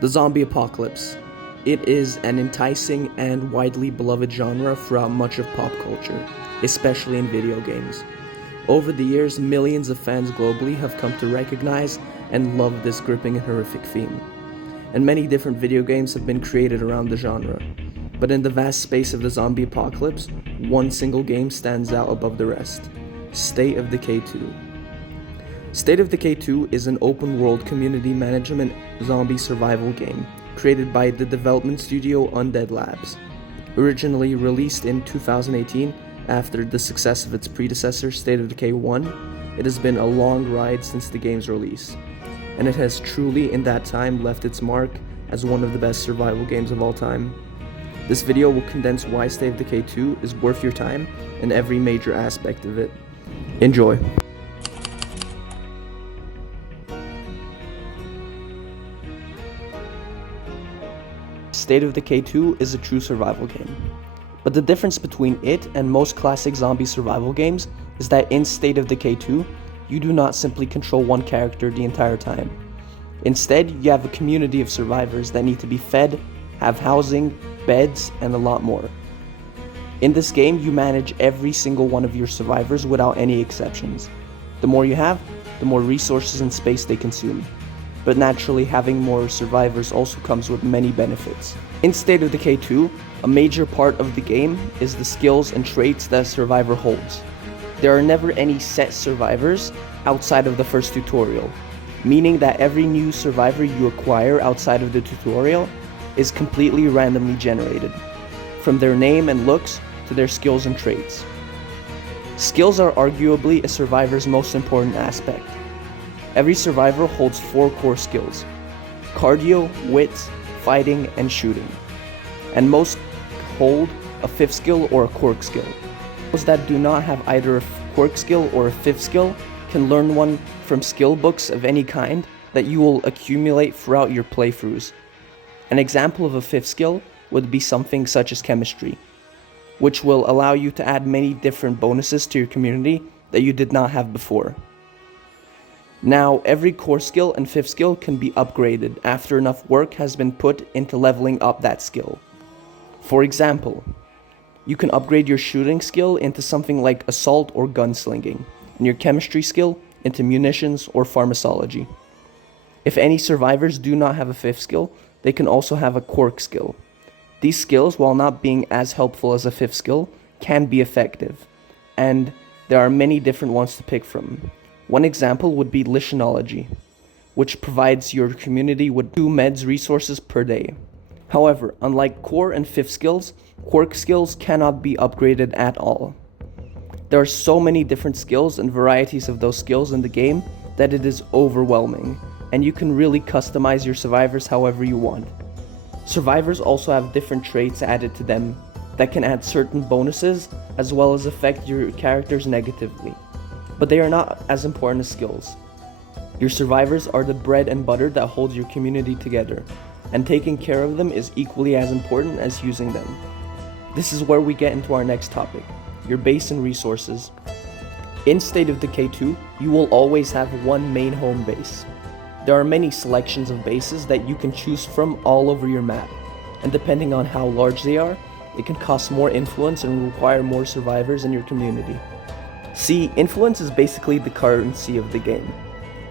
The zombie apocalypse. It is an enticing and widely beloved genre throughout much of pop culture, especially in video games. Over the years, millions of fans globally have come to recognize and love this gripping and horrific theme. And many different video games have been created around the genre. But in the vast space of the zombie apocalypse, one single game stands out above the rest: State of Decay 2. State of Decay 2 is an open-world community management zombie survival game created by the development studio Undead Labs. Originally released in 2018 after the success of its predecessor State of Decay 1, it has been a long ride since the game's release, and it has truly in that time left its mark as one of the best survival games of all time. This video will condense why State of Decay 2 is worth your time and every major aspect of it. Enjoy! State of Decay 2 is a true survival game. But the difference between it and most classic zombie survival games is that in State of Decay 2, you do not simply control one character the entire time. Instead, you have a community of survivors that need to be fed, have housing, beds, and a lot more. In this game, you manage every single one of your survivors without any exceptions. The more you have, the more resources and space they consume. But naturally, having more survivors also comes with many benefits. In State of Decay 2, a major part of the game is the skills and traits that a survivor holds. There are never any set survivors outside of the first tutorial, meaning that every new survivor you acquire outside of the tutorial is completely randomly generated, from their name and looks to their skills and traits. Skills are arguably a survivor's most important aspect. Every survivor holds 4 core skills: cardio, wit, fighting, and shooting. And most hold a 5th skill or a quirk skill. Those that do not have either a quirk skill or a 5th skill can learn one from skill books of any kind that you will accumulate throughout your playthroughs. An example of a 5th skill would be something such as chemistry, which will allow you to add many different bonuses to your community that you did not have before. Now, every core skill and 5th skill can be upgraded after enough work has been put into leveling up that skill. For example, you can upgrade your shooting skill into something like assault or gunslinging, and your chemistry skill into munitions or pharmacology. If any survivors do not have a 5th skill, they can also have a quirk skill. These skills, while not being as helpful as a 5th skill, can be effective, and there are many different ones to pick from. One example would be Lichenology, which provides your community with 2 meds resources per day. However, unlike core and 5th skills, quirk skills cannot be upgraded at all. There are so many different skills and varieties of those skills in the game that it is overwhelming, and you can really customize your survivors however you want. Survivors also have different traits added to them that can add certain bonuses as well as affect your characters negatively. But they are not as important as skills. Your survivors are the bread and butter that holds your community together, and taking care of them is equally as important as using them. This is where we get into our next topic: your base and resources. In State of Decay 2, you will always have one main home base. There are many selections of bases that you can choose from all over your map, and depending on how large they are, it can cost more influence and require more survivors in your community. See, influence is basically the currency of the game.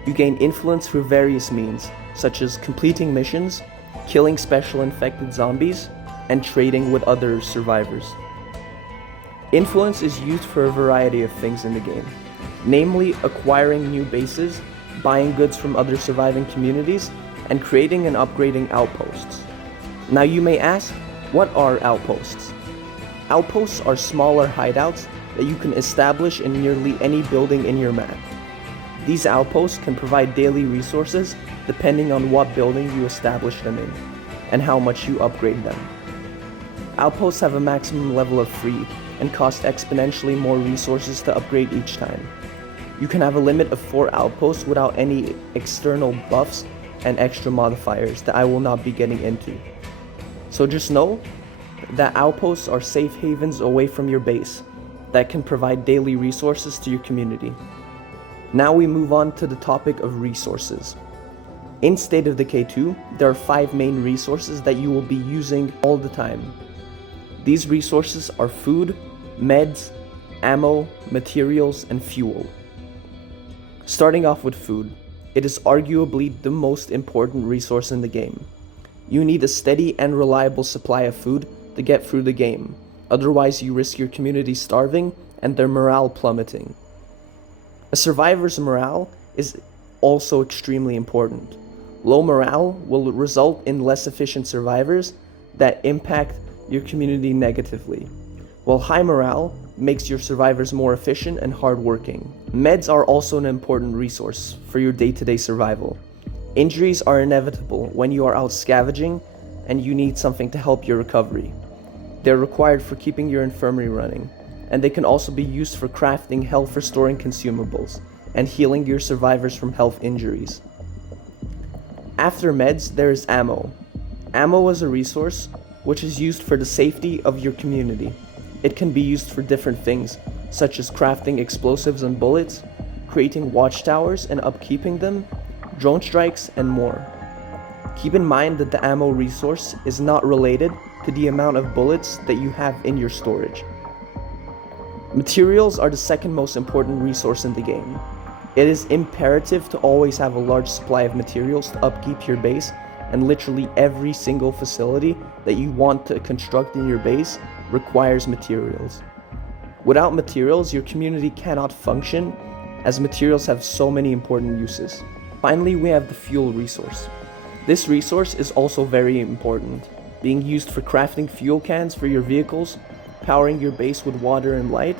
You gain influence through various means, such as completing missions, killing special infected zombies, and trading with other survivors. Influence is used for a variety of things in the game, namely acquiring new bases, buying goods from other surviving communities, and creating and upgrading outposts. Now you may ask, what are outposts? Outposts are smaller hideouts that you can establish in nearly any building in your map. These outposts can provide daily resources depending on what building you establish them in, and how much you upgrade them. Outposts have a maximum level of free, and cost exponentially more resources to upgrade each time. You can have a limit of 4 outposts without any external buffs and extra modifiers that I will not be getting into. So just know that outposts are safe havens away from your base that can provide daily resources to your community. Now we move on to the topic of resources. In State of Decay 2, there are 5 main resources that you will be using all the time. These resources are food, meds, ammo, materials, and fuel. Starting off with food, it is arguably the most important resource in the game. You need a steady and reliable supply of food to get through the game, otherwise you risk your community starving and their morale plummeting. A survivor's morale is also extremely important. Low morale will result in less efficient survivors that impact your community negatively, while high morale makes your survivors more efficient and hardworking. Meds are also an important resource for your day-to-day survival. Injuries are inevitable when you are out scavenging and you need something to help your recovery. They're required for keeping your infirmary running, and they can also be used for crafting health-restoring consumables and healing your survivors from health injuries. After meds, there is ammo. Ammo is a resource which is used for the safety of your community. It can be used for different things, such as crafting explosives and bullets, creating watchtowers and upkeeping them, drone strikes, and more. Keep in mind that the ammo resource is not related to the amount of bullets that you have in your storage. Materials are the second most important resource in the game. It is imperative to always have a large supply of materials to upkeep your base, and literally every single facility that you want to construct in your base requires materials. Without materials, your community cannot function, as materials have so many important uses. Finally, we have the fuel resource. This resource is also very important, being used for crafting fuel cans for your vehicles, powering your base with water and light,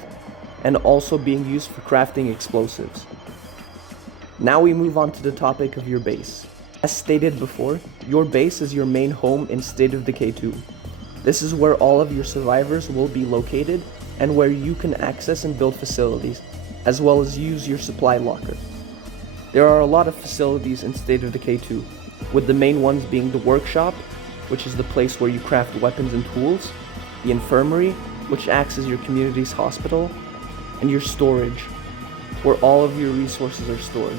and also being used for crafting explosives. Now we move on to the topic of your base. As stated before, your base is your main home in State of Decay 2. This is where all of your survivors will be located and where you can access and build facilities, as well as use your supply locker. There are a lot of facilities in State of Decay 2, with the main ones being the workshop, which is the place where you craft weapons and tools, the infirmary, which acts as your community's hospital, and your storage, where all of your resources are stored.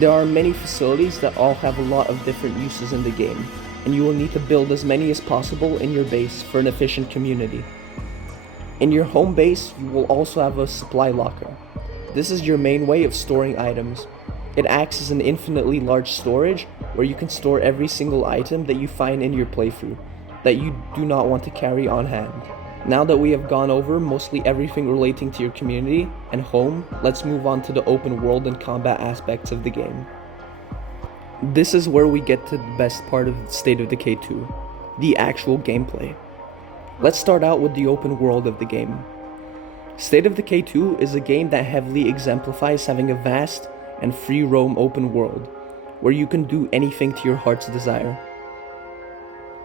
There are many facilities that all have a lot of different uses in the game, and you will need to build as many as possible in your base for an efficient community. In your home base, you will also have a supply locker. This is your main way of storing items. It acts as an infinitely large storage where you can store every single item that you find in your playthrough that you do not want to carry on hand. Now that we have gone over mostly everything relating to your community and home, let's move on to the open world and combat aspects of the game. This is where we get to the best part of State of Decay 2, the actual gameplay. Let's start out with the open world of the game. State of Decay 2 is a game that heavily exemplifies having a vast and free roam open world, where you can do anything to your heart's desire.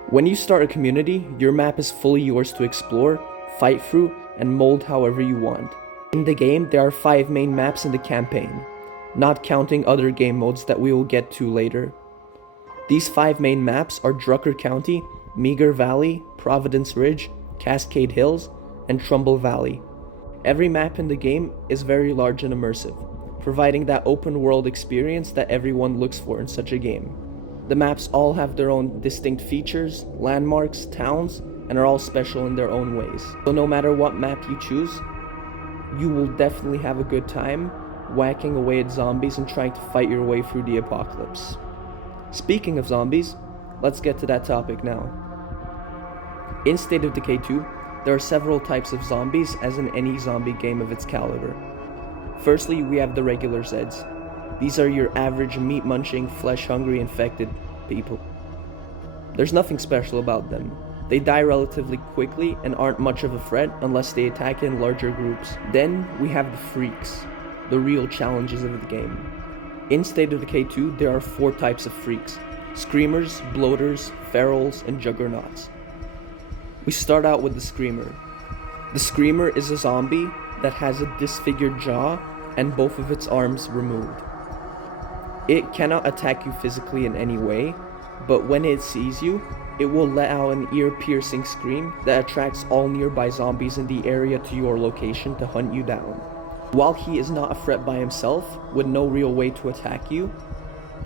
When you start a community, your map is fully yours to explore, fight through, and mold however you want. In the game, there are 5 main maps in the campaign, not counting other game modes that we will get to later. These 5 main maps are Drucker County, Meager Valley, Providence Ridge, Cascade Hills, and Trumbull Valley. Every map in the game is very large and immersive, providing that open world experience that everyone looks for in such a game. The maps all have their own distinct features, landmarks, towns, and are all special in their own ways. So no matter what map you choose, you will definitely have a good time whacking away at zombies and trying to fight your way through the apocalypse. Speaking of zombies, let's get to that topic now. In State of Decay 2, there are several types of zombies, as in any zombie game of its caliber. Firstly, we have the regular Zeds. These are your average meat-munching, flesh-hungry, infected people. There's nothing special about them. They die relatively quickly and aren't much of a threat unless they attack in larger groups. Then we have the Freaks, the real challenges of the game. In State of Decay 2, there are 4 types of Freaks: Screamers, Bloaters, Ferals, and Juggernauts. We start out with the Screamer. The Screamer is a zombie that has a disfigured jaw and both of its arms removed. It cannot attack you physically in any way, but when it sees you, it will let out an ear-piercing scream that attracts all nearby zombies in the area to your location to hunt you down. While he is not a threat by himself, with no real way to attack you,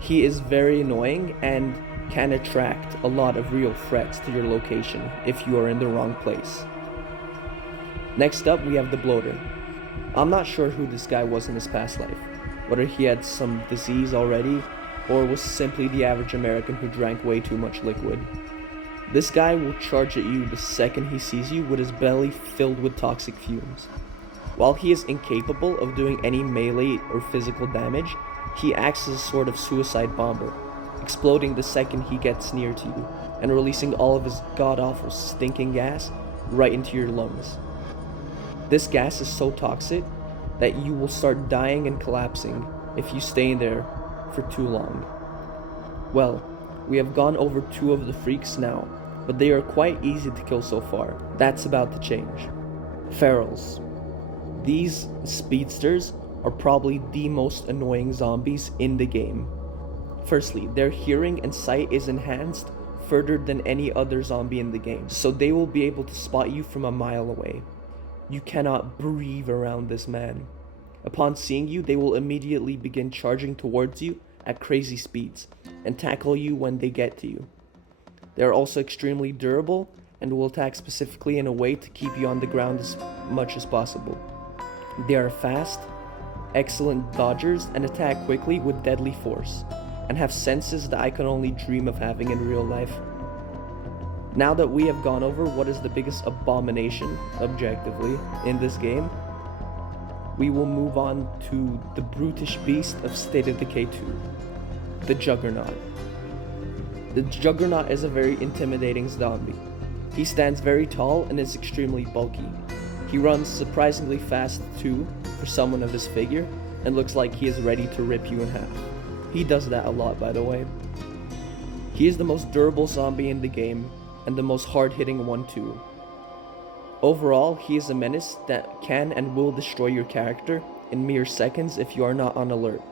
He is very annoying and can attract a lot of real threats to your location if you are in the wrong place. Next up, we have the Bloater. I'm not sure who this guy was in his past life, whether he had some disease already or was simply the average American who drank way too much liquid. This guy will charge at you the second he sees you with his belly filled with toxic fumes. While he is incapable of doing any melee or physical damage, he acts as a sort of suicide bomber, exploding the second he gets near to you and releasing all of his god-awful stinking gas right into your lungs. This gas is so toxic that you will start dying and collapsing if you stay in there for too long. Well, we have gone over 2 of the freaks now, but they are quite easy to kill so far. That's about to change. Ferals. These speedsters are probably the most annoying zombies in the game. Firstly, their hearing and sight is enhanced further than any other zombie in the game, so they will be able to spot you from a mile away. You cannot breathe around this man. Upon seeing you, they will immediately begin charging towards you at crazy speeds and tackle you when they get to you. They are also extremely durable and will attack specifically in a way to keep you on the ground as much as possible. They are fast, excellent dodgers, and attack quickly with deadly force, and have senses that I can only dream of having in real life. Now that we have gone over what is the biggest abomination, objectively, in this game, we will move on to the brutish beast of State of Decay 2, the Juggernaut. The Juggernaut is a very intimidating zombie. He stands very tall and is extremely bulky. He runs surprisingly fast too, for someone of his figure, and looks like he is ready to rip you in half. He does that a lot, by the way. He is the most durable zombie in the game, and the most hard-hitting one too. Overall, he is a menace that can and will destroy your character in mere seconds if you are not on alert.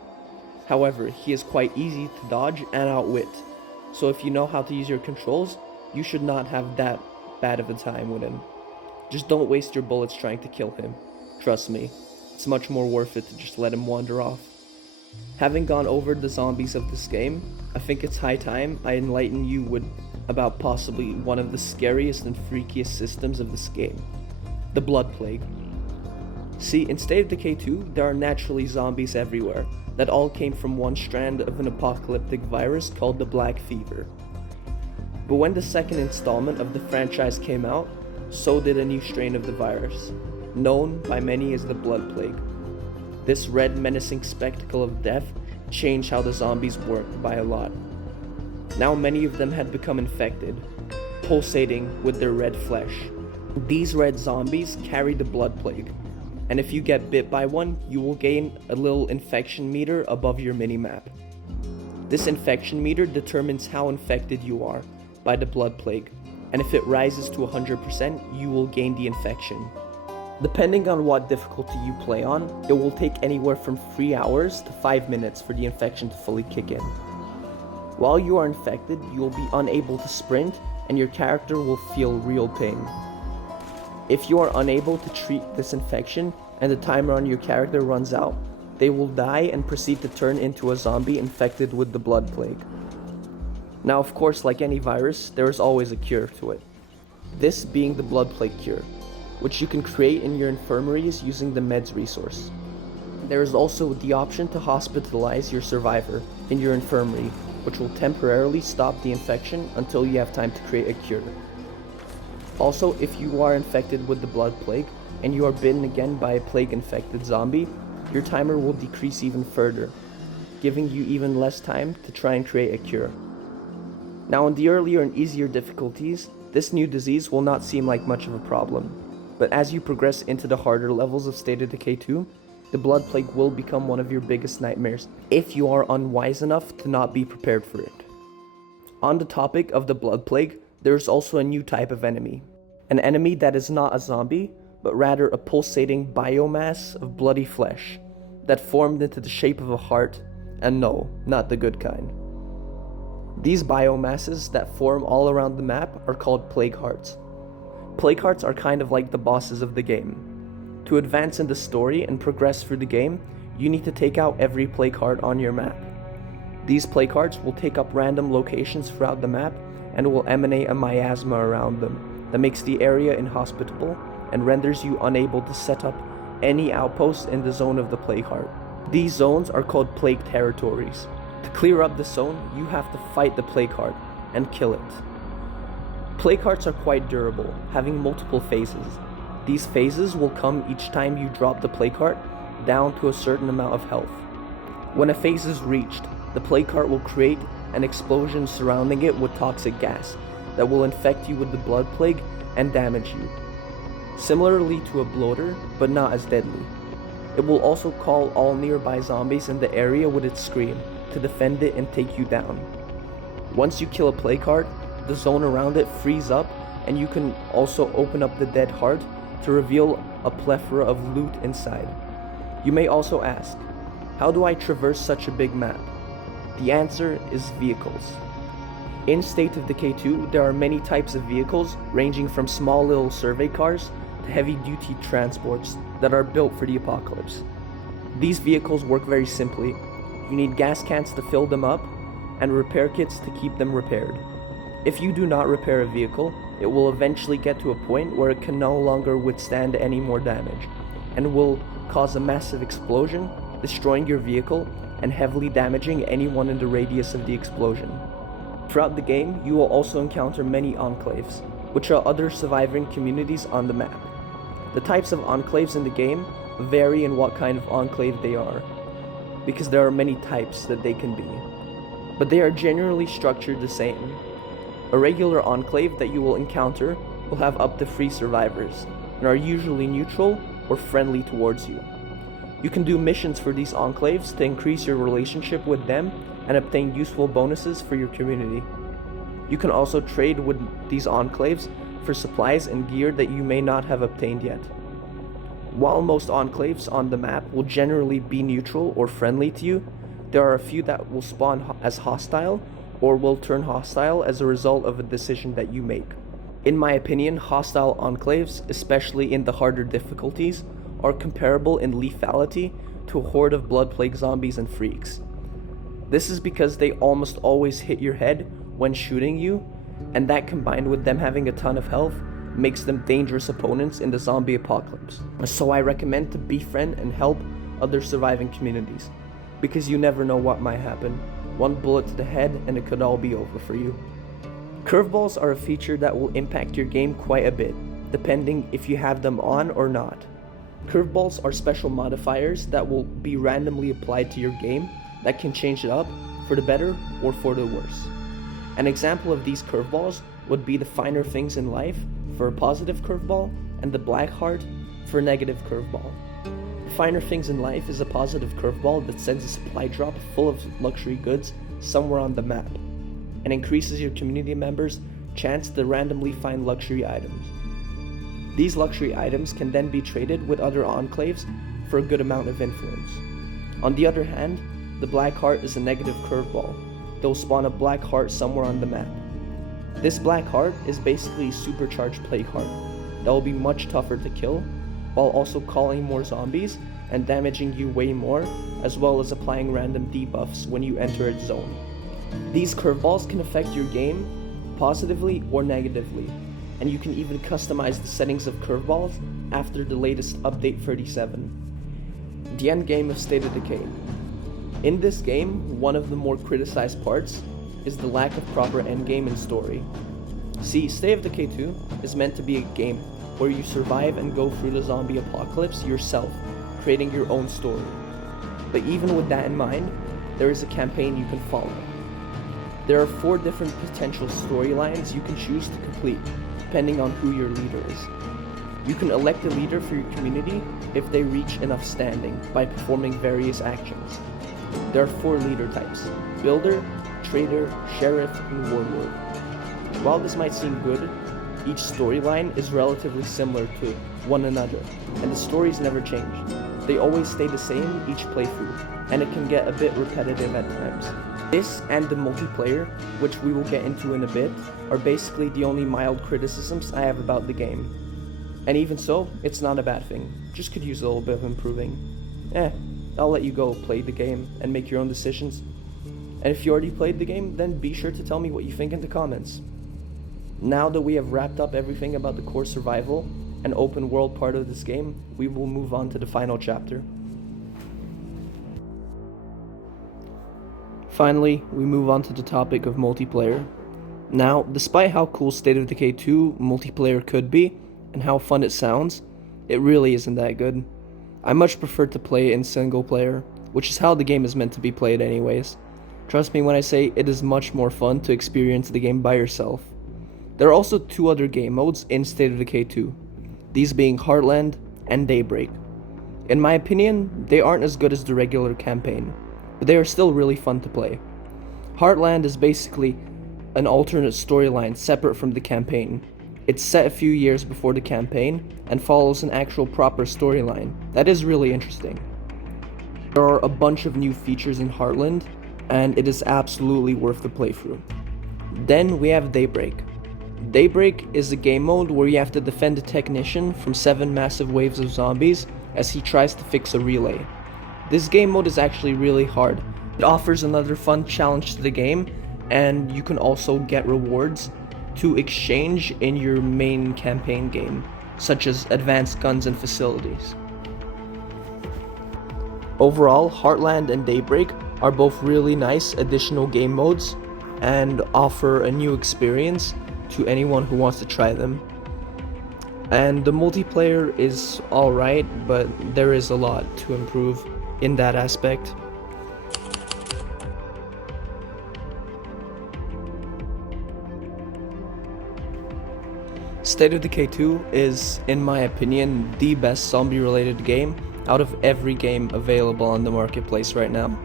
However, he is quite easy to dodge and outwit, so if you know how to use your controls, you should not have that bad of a time with him. Just don't waste your bullets trying to kill him. Trust me, it's much more worth it to just let him wander off. Having gone over the zombies of this game, I think it's high time I enlighten you with about possibly one of the scariest and freakiest systems of this game, the Blood Plague. See, in State of Decay 2, there are naturally zombies everywhere that all came from one strand of an apocalyptic virus called the Black Fever. But when the second installment of the franchise came out, so did a new strain of the virus, known by many as the Blood Plague. This red menacing spectacle of death changed how the zombies worked by a lot. Now many of them had become infected, pulsating with their red flesh. These red zombies carry the Blood Plague, and if you get bit by one, you will gain a little infection meter above your minimap. This infection meter determines how infected you are by the Blood Plague, and if it rises to 100%, you will gain the infection. Depending on what difficulty you play on, it will take anywhere from 3 hours to 5 minutes for the infection to fully kick in. While you are infected, you will be unable to sprint, and your character will feel real pain. If you are unable to treat this infection, and the timer on your character runs out, they will die and proceed to turn into a zombie infected with the Blood Plague. Now, of course, like any virus, there is always a cure to it. This being the Blood Plague cure, which you can create in your infirmaries using the meds resource. There is also the option to hospitalize your survivor in your infirmary, which will temporarily stop the infection until you have time to create a cure. Also, if you are infected with the Blood Plague and you are bitten again by a plague-infected zombie, your timer will decrease even further, giving you even less time to try and create a cure. Now, in the earlier and easier difficulties, this new disease will not seem like much of a problem, but as you progress into the harder levels of State of Decay 2, the Blood Plague will become one of your biggest nightmares if you are unwise enough to not be prepared for it. On the topic of the Blood Plague, there is also a new type of enemy. An enemy that is not a zombie, but rather a pulsating biomass of bloody flesh that formed into the shape of a heart, and no, not the good kind. These biomasses that form all around the map are called Plague Hearts. Plague Hearts are kind of like the bosses of the game. To advance in the story and progress through the game, you need to take out every Plague Heart on your map. These placards will take up random locations throughout the map and will emanate a miasma around them that makes the area inhospitable and renders you unable to set up any outposts in the zone of the placard. These zones are called plague territories. To clear up the zone, you have to fight the placard and kill it. Placards are quite durable, having multiple phases. These phases will come each time you drop the placard down to a certain amount of health. When a phase is reached, the placard will create an explosion surrounding it with toxic gas that will infect you with the blood plague and damage you. Similarly to a bloater, but not as deadly. It will also call all nearby zombies in the area with its scream to defend it and take you down. Once you kill a placard, the zone around it frees up, and you can also open up the dead heart to reveal a plethora of loot inside. You may also ask, how do I traverse such a big map? The answer is vehicles. In State of Decay 2, there are many types of vehicles ranging from small little survey cars to heavy-duty transports that are built for the apocalypse. These vehicles work very simply. You need gas cans to fill them up and repair kits to keep them repaired. If you do not repair a vehicle, it will eventually get to a point where it can no longer withstand any more damage and will cause a massive explosion, destroying your vehicle and heavily damaging anyone in the radius of the explosion. Throughout the game, you will also encounter many enclaves, which are other surviving communities on the map. The types of enclaves in the game vary in what kind of enclave they are, because there are many types that they can be, but they are generally structured the same. A regular enclave that you will encounter will have up to 3 survivors, and are usually neutral or friendly towards you. You can do missions for these enclaves to increase your relationship with them and obtain useful bonuses for your community. You can also trade with these enclaves for supplies and gear that you may not have obtained yet. While most enclaves on the map will generally be neutral or friendly to you, there are a few that will spawn as hostile or will turn hostile as a result of a decision that you make. In my opinion, hostile enclaves, especially in the harder difficulties, are comparable in lethality to a horde of blood plague zombies and freaks. This is because they almost always hit your head when shooting you, and that combined with them having a ton of health makes them dangerous opponents in the zombie apocalypse. So I recommend to befriend and help other surviving communities, because you never know what might happen. One bullet to the head and it could all be over for you. Curveballs are a feature that will impact your game quite a bit, depending if you have them on or not. Curveballs are special modifiers that will be randomly applied to your game that can change it up for the better or for the worse. An example of these curveballs would be the finer things in life for a positive curveball and the black heart for a negative curveball. The finer things in life is a positive curveball that sends a supply drop full of luxury goods somewhere on the map and increases your community members' chance to randomly find luxury items. These luxury items can then be traded with other enclaves for a good amount of influence. On the other hand, the black heart is a negative curveball that will spawn a black heart somewhere on the map. This black heart is basically a supercharged plague heart that will be much tougher to kill, while also calling more zombies and damaging you way more, as well as applying random debuffs when you enter its zone. These curveballs can affect your game positively or negatively, and you can even customize the settings of curveballs after the latest update 37. The end game of State of Decay. In this game, one of the more criticized parts is the lack of proper endgame and story. See, State of Decay 2 is meant to be a game where you survive and go through the zombie apocalypse yourself, creating your own story. But even with that in mind, there is a campaign you can follow. There are 4 different potential storylines you can choose to complete, depending on who your leader is. You can elect a leader for your community if they reach enough standing by performing various actions. There are 4 leader types: Builder, Trader, Sheriff, and Warlord. While this might seem good, each storyline is relatively similar to one another, and the stories never change. They always stay the same each playthrough, and it can get a bit repetitive at times. This and the multiplayer, which we will get into in a bit, are basically the only mild criticisms I have about the game. And even so, it's not a bad thing, just could use a little bit of improving. I'll let you go play the game and make your own decisions. And if you already played the game, then be sure to tell me what you think in the comments. Now that we have wrapped up everything about the core survival and open world part of this game, we will move on to the final chapter. Finally, we move on to the topic of multiplayer. Now, despite how cool State of Decay 2 multiplayer could be, and how fun it sounds, it really isn't that good. I much prefer to play in single player, which is how the game is meant to be played anyways. Trust me when I say it is much more fun to experience the game by yourself. There are also 2 other game modes in State of Decay 2, these being Heartland and Daybreak. In my opinion, they aren't as good as the regular campaign, but they are still really fun to play. Heartland is basically an alternate storyline separate from the campaign. It's set a few years before the campaign and follows an actual proper storyline that is really interesting. There are a bunch of new features in Heartland, and it is absolutely worth the playthrough. Then we have Daybreak. Daybreak is a game mode where you have to defend a technician from 7 massive waves of zombies as he tries to fix a relay. This game mode is actually really hard. It offers another fun challenge to the game, and you can also get rewards to exchange in your main campaign game, such as advanced guns and facilities. Overall, Heartland and Daybreak are both really nice additional game modes and offer a new experience to anyone who wants to try them. And the multiplayer is alright, but there is a lot to improve in that aspect. State of Decay 2 is, in my opinion, the best zombie-related game out of every game available on the marketplace right now.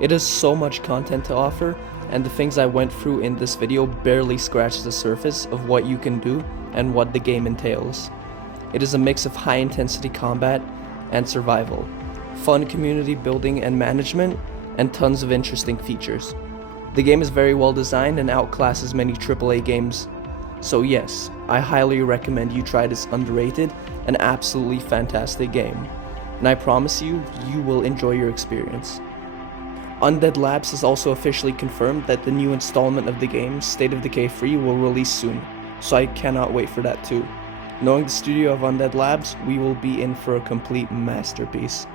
It has so much content to offer, and the things I went through in this video barely scratch the surface of what you can do and what the game entails. It is a mix of high-intensity combat and survival, fun community building and management, and tons of interesting features. The game is very well designed and outclasses many AAA games. So yes, I highly recommend you try this underrated and absolutely fantastic game. And I promise you, you will enjoy your experience. Undead Labs has also officially confirmed that the new installment of the game, State of Decay 3, will release soon, so I cannot wait for that too. Knowing the studio of Undead Labs, we will be in for a complete masterpiece.